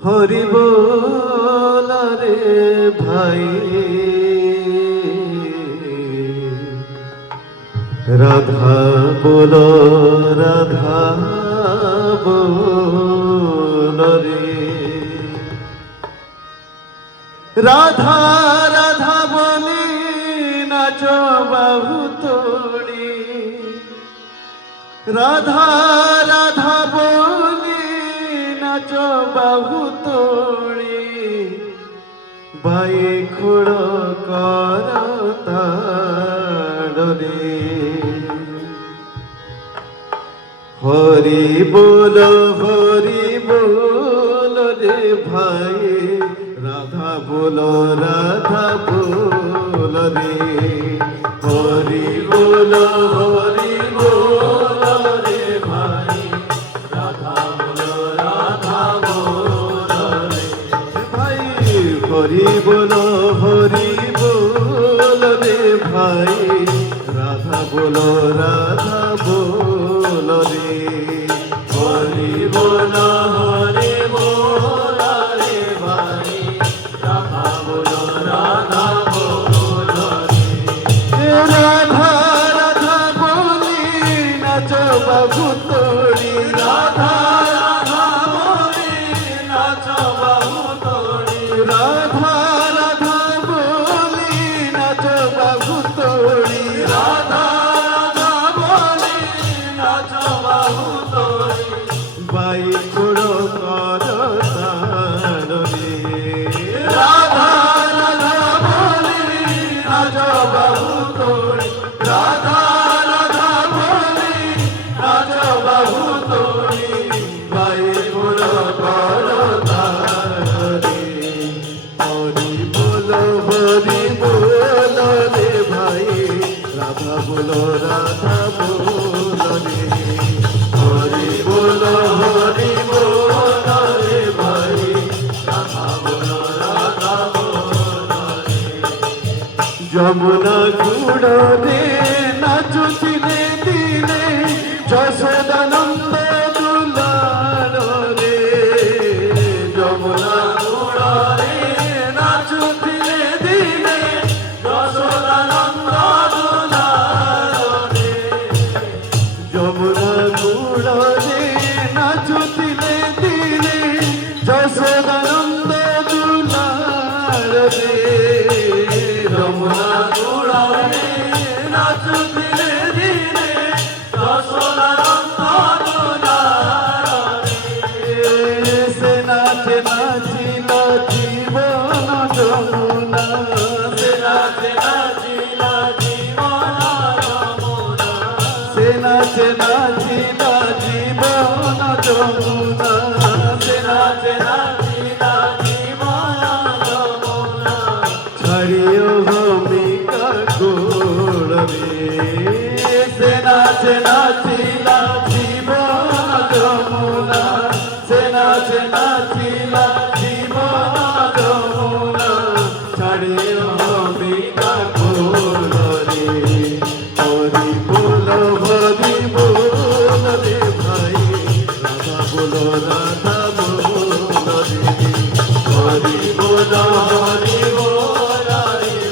হরি বল রে ভাই, রাধা বল রাধা বল রে, রাধা রাধা বলি নাচ বাহু তোড়ি, রাধা রাধা বলি নাচ বাহু তোড়ি, বাই খোড় কর তাড়ে, হরি বল রে ভাই, রাধা বল রাধা বল রে, হরি বল রে ভাই, রাধা বল রাধা বল রে ভাই, হরি বল রে ভাই, রাধা বল রাধা বল রে, হরি বল রে ভাই, রাধা বল রাধা বল রে, রাধা রাধা বলি নাচ বাবু তোড়ি, রাধা রাধা বলি নাচ বাবু তোড়ি, রাধা রাধা বলি নাচ বাবু তোড়ি, রাধা রাধা বলি নাচ বাবু তোড়ি, বাই খোড় কর তাড়ে, রাধা রাধা বলি নাচ বাবু তোড়ি, রাধা রাধা বলি নাচ বাবু তোড়ি, বাই খোড় কর তাড়ে, হরি বল রে ভাই, রাধা বল রাধা বল রে, হরি বল রে ভাই, রাধা বল রাধা বল রে, যমুনা ঘুড়ে নাচুছিলে দিনে যশোদানন্দ দুলাল রে, যমুনা ঘুড়ে নাচুছিলে দিনে যশোদানন্দ দুলাল রে, যমুনা ঘুড়ে নাচুছিলে দিনে যশোদানন্দ দুলাল রে, যমুনা ঘুড়ে নাচুছিলে দিনে যশোদানন্দ দুলাল রে, সে নাচে নাচিল জীবন যমুনা, সে নাচে নাচিল জীবন যমুনা, সে নাচে নাচিল জীবন যমুনা, সে নাচে নাচিল জীবন যমুনা, ছাড়িও ভূমিকা গোড় রে, সে নাচে নাচিল জীবন যমুনা, সে নাচে নাচিল জীবন যমুনা, ছাড়িও ভূমিকা গোড় রে, হরি বল রে ভাই, রাধা বল রাধা বল রে, হরি বল রে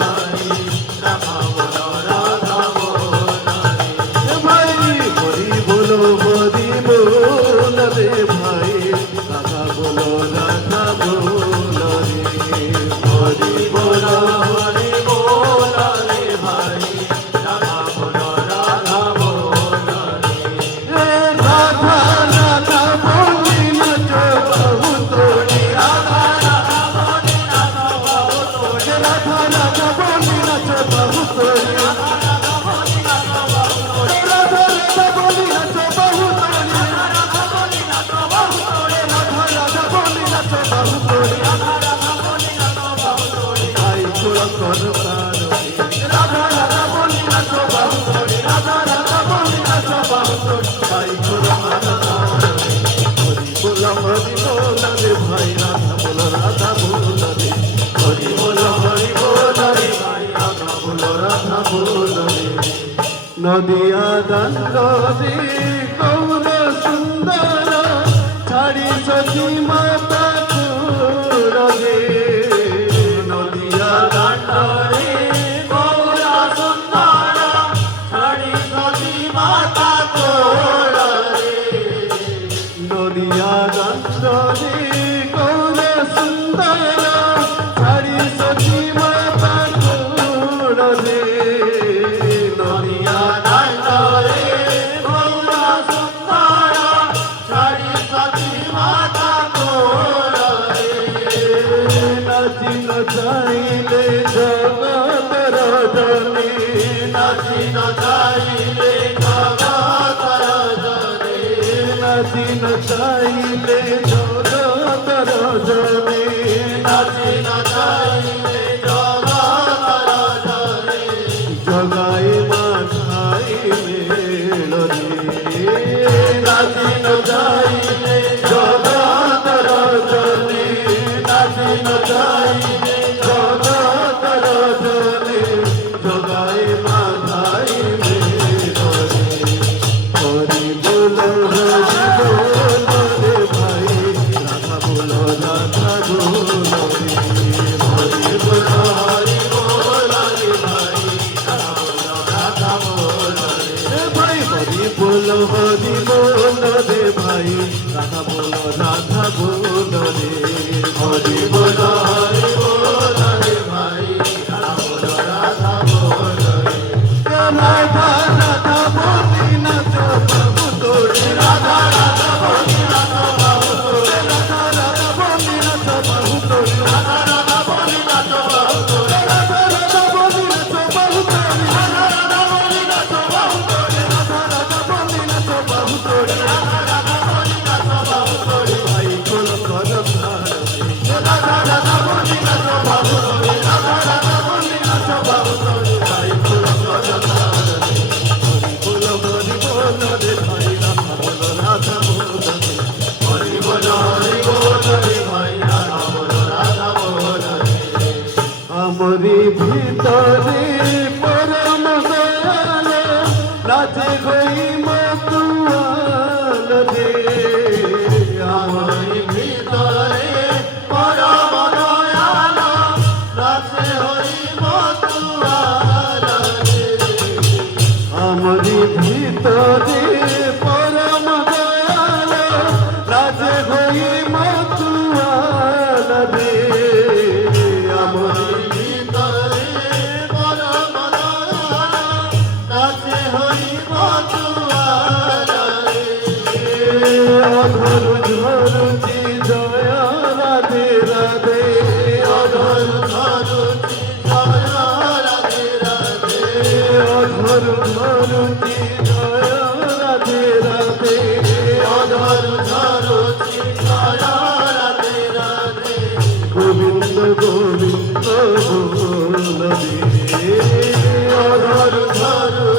ভাই, রাধা বল রাধা বল রে ভাই, হরি বল রে ভাই, রাধা বল রাধা বল রে, হরি বল রে ভাই, রাধা বল রাধা বল রে, রাধা রাধা বলি নাচ বাহু তোড়ি, রাধা রাধা বলি নাচ বাহু তোড়ি, রাধা রাধা বলি নাচ বাহু তোড়ি, রাধা রাধা বলি নাচ বাহু তোড়ি, রাধা রাধা বলি নাচ বাহু তোড়ি, রাধা রাধা বলি নাচ বাহু তোড়ি, রাধা রাধা বলি নাচ বাহু তোড়ি, রাধা রাধা বলি নাচ বাহু তোড়ি, আই খোড় করতার রাধা রাধা বলি নাচো বাহু ধরে রাধা রাধা বলি নাচো বাহু ধরে ভাই খোলা হরি বল রে ভাই রাধা বল রে হরি বল রে ভাই রাধা বল রে নদিয়া দান্ডরে গৌর সুন্দর ছাড়ি সখী মাতা রে নদিয়া দান্ডরে গৌর সুন্দর ছাড়ি সখী মাতা রে নদিয়া দান্ডরে গৌর সুন্দর ছাড়ি সখী মাতা রে চাইলে জগত রজনী নাচি চাইলে জগত রজনী নাচি চাইলে জগত রজনী নাচি চাইলে জগত রজনী জগাই মাঝাই মেলনি নাচি চাইলে জগত রজনী নাচি চাইলে জগত রজনী জগাই মাঝাই মেলনি হরি বল রে ভাই রাধা বল রে হরি বল রে ভাই রাধা বল রে ভাই হরি বল রে ভাই রাধা বল রে হরি বল রে ভাই রাধা বল রে রাধা রাধা বলি নাচো বাবু তোরে রাধা রাধা বলি নাচো বাবু তোরে রাধা রাধা বলি নাচো বাবু তোরে রাধা রাধা বলি নাচো বাবু তোরে রাধা রাধা বলি নাচো বাবু তোরে রাধা রাধা বলি নাচো বাবু তোরে রাধা রাধা বলি নাচো বাবু তোরে রাধা রাধা বলি নাচো বাবু তোরে ভাই কোন রাধা রাধা বলি নাচো বাবু তোরে রাধা রাধা বলি নাচো বাবু তোরে ভাই কোন আমরি ভিতরে পরম দয়াল নাচে গই মতুয়াল রে আমরি ভিতরে পরম দয়াল নাচে হই মতুয়াল রে আমরি ভিতরে পরম দয়াল নাচে গই মতুয়াল রে আমরি অধর ঝরুচি জয়া রাধে রাধে অধর ঝরুচি জয়া রাধে রাধে অধর ঝরুচি জয়া রাধে রাধে অধর ঝরুচি জয়া রাধে রাধে গোবিন্দ গোবিন্দ বল রে অধর ঝরুচি